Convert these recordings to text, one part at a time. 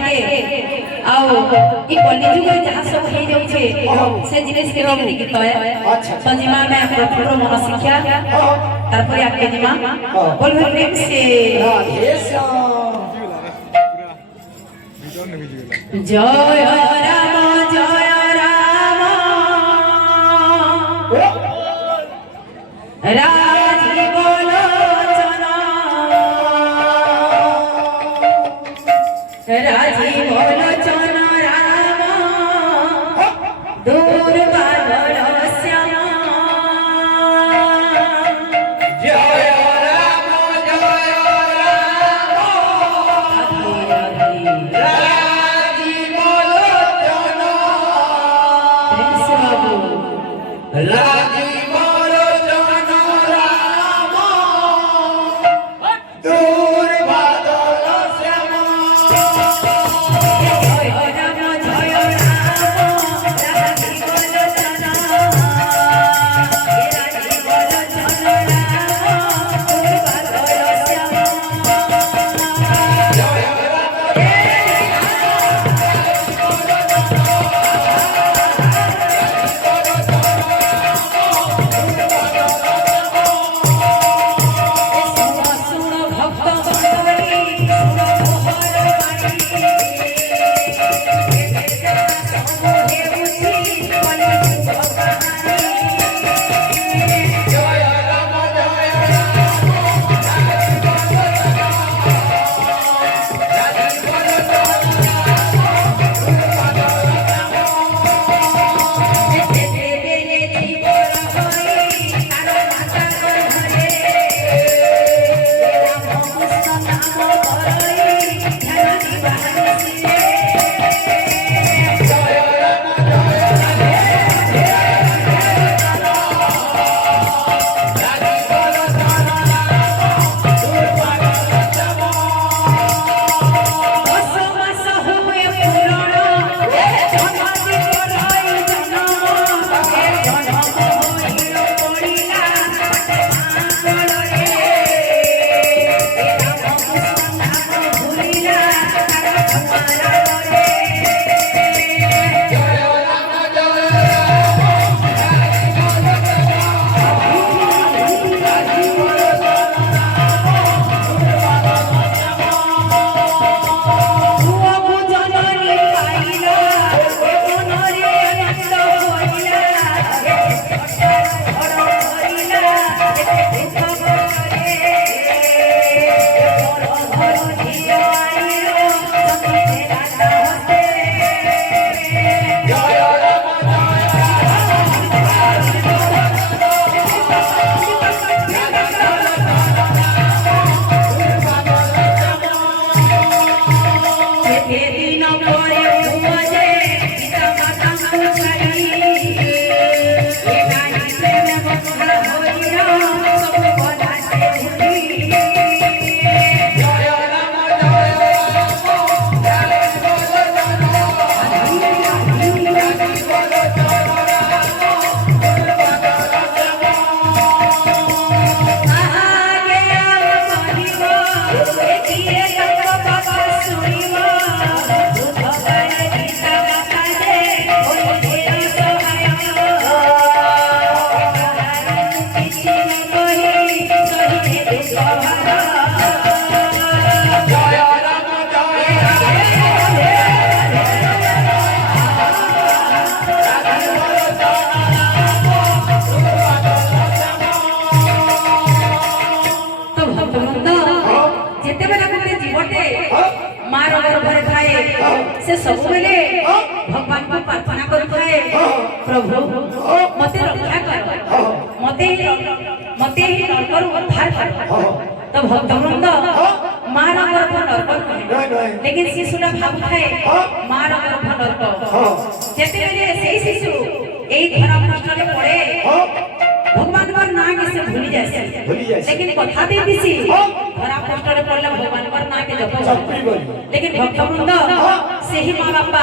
मानिके आओ ई कलिजुग जहाँ सब हे जाउछे से जिनिस के रोगी गीत है तो जिमा में प्रथम मन शिक्षा तारपरे आपके जिमा बोलबे प्रेम से जय राम राजीव लोचन राजीव लोचन राम दूर बादल श्याम जय राम राजीव लोचन राजीव लोचन राम दूर बादल श्याम से सब बेले भगवान को प्रार्थना करथाए प्रभु मते रक्षा कर मते ही नरकर उद्धार कर तो भक्तवृंद मां रा गर्भ नरक लेकिन शिशुरा भाव थाए मां रा गर्भ नरक जेते बेले सेई शिशु एई धरा पृष्ठ रे पड़े भगवान पर ना के से भूली जाए लेकिन कथा दे दिसी धरा पृष्ठ रे पड़ले भगवान पर ना के जप लेकिन भक्तवृंद से ही मां बापा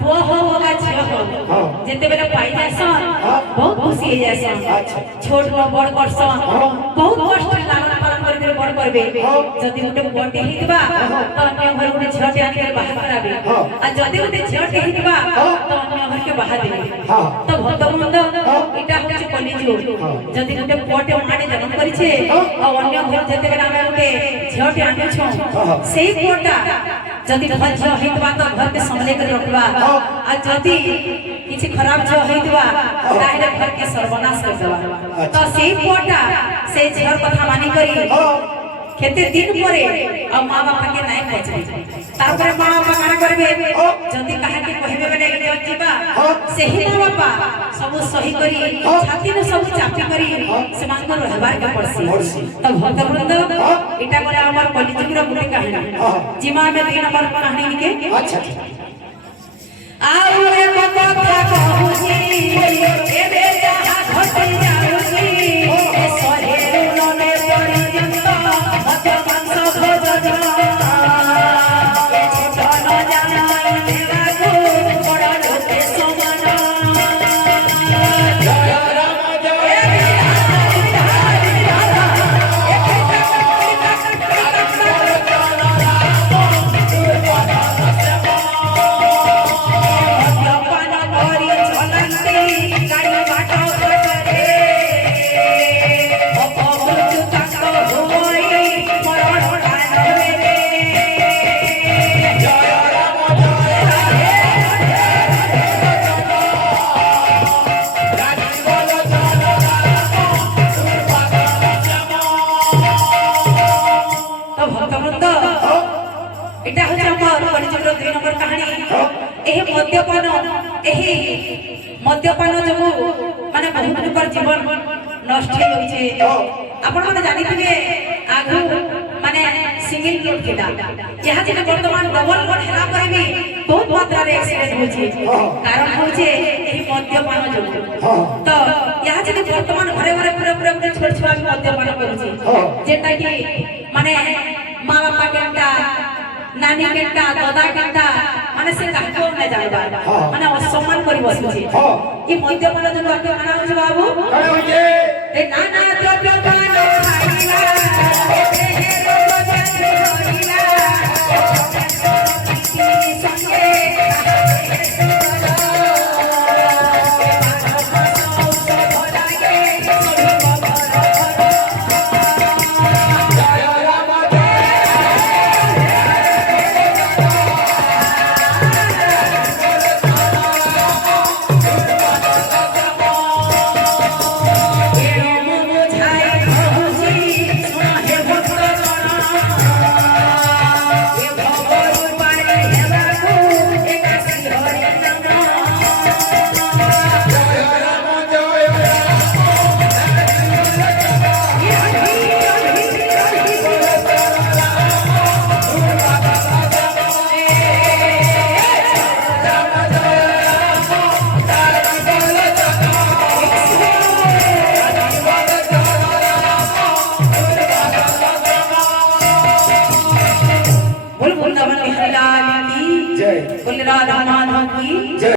पुआ हो होगा झियो हो हाँ। जेते बेले पाई जासन हाँ। बहुत खुशी हो जासन अच्छा। छोट को बड़ करसन हाँ। बहुत कष्ट लालन पालन करके बड़ करबे हाँ। जदी गुटे पुआटे हितबा तो अन्य घर गुटे झियोटे आके बाहर कराबे हाँ। आ जदी गुटे झियोटे हितबा हाँ। तो अन्य घर के बाहर देबे हाँ। तो भक्तबृंद हाँ। इटा होचे कलिजुग हाँ। जदी गुटे पुआटे माने जन्म करिछे हाँ। आ अन्य घर जेते बेले आमे गुटे झियोटे आने छौ हाँ। सेही पुआटा जदी घर झियो हितबा तो घर के संभले कर रखबा हाँ। आ जदी किछि खराब झियो हितबा ताहेले घर के सर्वनाश कर देबा तो सेही पुआटा से झियोर कथा मानि करी केते दिन परे आ मां बापा के नाय पछे तारपरे मां बापा काना करबे जदी काहे के कहबे बेले इज्जत जीवा सेही मां बापा सब सही करी छाती में सब चापी करी समान को रहबार के पड़सी तो भक्तवृंद इटा करे हमर कलिजुग रो गुटे कहानी जिमा में 2 नंबर कहानी के अच्छा आउ एक कथा कहूसी एबे जहा घट जाउसी ए सरे लने पर्यंत मत मांस भोजन ए छोट न जानाई देवाको बड़ लोके समान जय राम जय मद्यपान करी चलन्ते गाड़ी बाट कटरे अपमृत्यु तक होई मरण कालरे जय राम जय राजी बोलो चलो तो भक्तवृंद এটা হচ্ছে আমার পরিচিত 2 নম্বর কাহিনী এই মদ্যপান যোগু মানে বহুত লোকৰ জীবন নষ্ট হৈ গৈছে আপন মানে জানিथिबे আগু মানে সিঙ্গেল লোড থিলা ইহা যে বর্তমান ডবল লোড হেলা পরে भी बहुत मात्रा रे एक्सीडेंट होछि कारण होছে এই মদ্যপান যোগু তো ইহা যে বর্তমান ঘরে ঘরে পুরো ছোট ছোট মদ্যপান করছি যেটা কি মানে মা বাপা কেনটা नानी केटा दादा केटा माने से काको न जायबा माने असम्मान करि बसुछि ई मद्यपान जो वाक्य काना होछि बाबू खड़े होइए ए नाना द्रव्य पान खाइला ए रोग जति होइला संगे जय राम जय जय राम जय बोल वृंदावन बिहारी लाल की जय बोल राधा